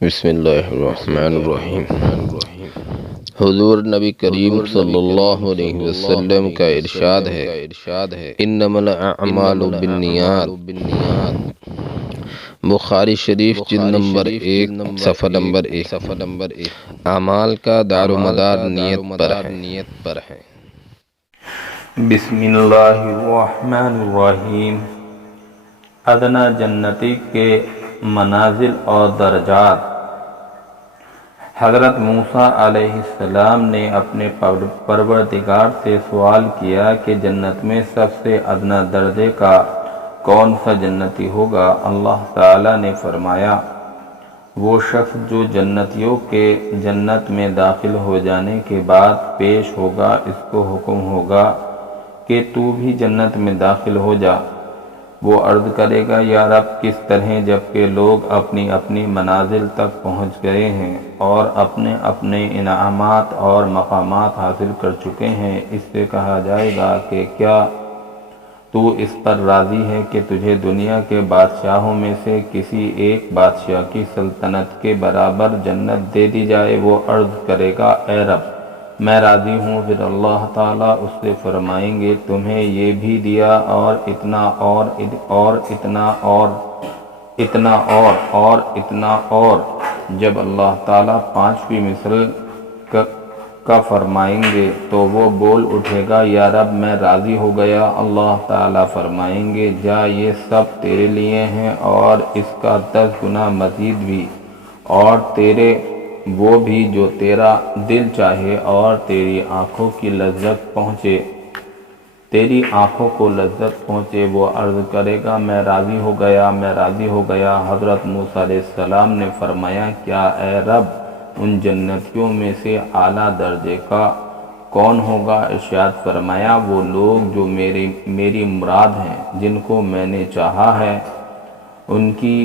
بسم اللہ الرحمن الرحیم۔ حضور نبی کریم صلی اللہ علیہ وسلم کا ارشاد ہے، انما الاعمال بالنیات۔ بخاری شریف جلد نمبر 1 صفحہ نمبر 1۔ اعمال کا دار و مدار نیت پر ہے۔ بسم اللہ الرحمن الرحیم۔ ادنا جنتی کے منازل اور درجات۔ حضرت موسیٰ علیہ السلام نے اپنے پروردگار سے سوال کیا کہ جنت میں سب سے ادنا درجے کا کون سا جنتی ہوگا؟ اللہ تعالیٰ نے فرمایا، وہ شخص جو جنتیوں کے جنت میں داخل ہو جانے کے بعد پیش ہوگا، اس کو حکم ہوگا کہ تو بھی جنت میں داخل ہو جا۔ وہ عرض کرے گا، یا رب کس طرح؟ جبکہ لوگ اپنی اپنی منازل تک پہنچ گئے ہیں اور اپنے اپنے انعامات اور مقامات حاصل کر چکے ہیں۔ اس سے کہا جائے گا کہ کیا تو اس پر راضی ہے کہ تجھے دنیا کے بادشاہوں میں سے کسی ایک بادشاہ کی سلطنت کے برابر جنت دے دی جائے؟ وہ عرض کرے گا، اے رب میں راضی ہوں۔ پھر اللہ تعالیٰ اس سے فرمائیں گے، تمہیں یہ بھی دیا اور اتنا اور اتنا اور اتنا اور اتنا اور۔ جب اللہ تعالیٰ پانچویں مثل کا فرمائیں گے تو وہ بول اٹھے گا، یا رب میں راضی ہو گیا۔ اللہ تعالیٰ فرمائیں گے، جا یہ سب تیرے لیے ہیں اور اس کا 10 گنا مزید بھی، اور تیرے وہ بھی جو تیرا دل چاہے اور تیری آنکھوں کی لذت پہنچے۔ تیری آنکھوں کو لذت پہنچے۔ وہ عرض کرے گا، میں راضی ہو گیا، میں راضی ہو گیا۔ حضرت موسیٰ علیہ السلام نے فرمایا، کیا اے رب ان جنتیوں میں سے اعلیٰ درجے کا کون ہوگا؟ ارشاد فرمایا، وہ لوگ جو میری مراد ہیں، جن کو میں نے چاہا ہے۔ ان کی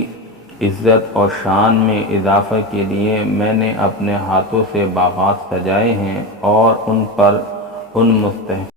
عزت اور شان میں اضافے کے لیے میں نے اپنے ہاتھوں سے باغات سجائے ہیں اور ان پر ان مستحق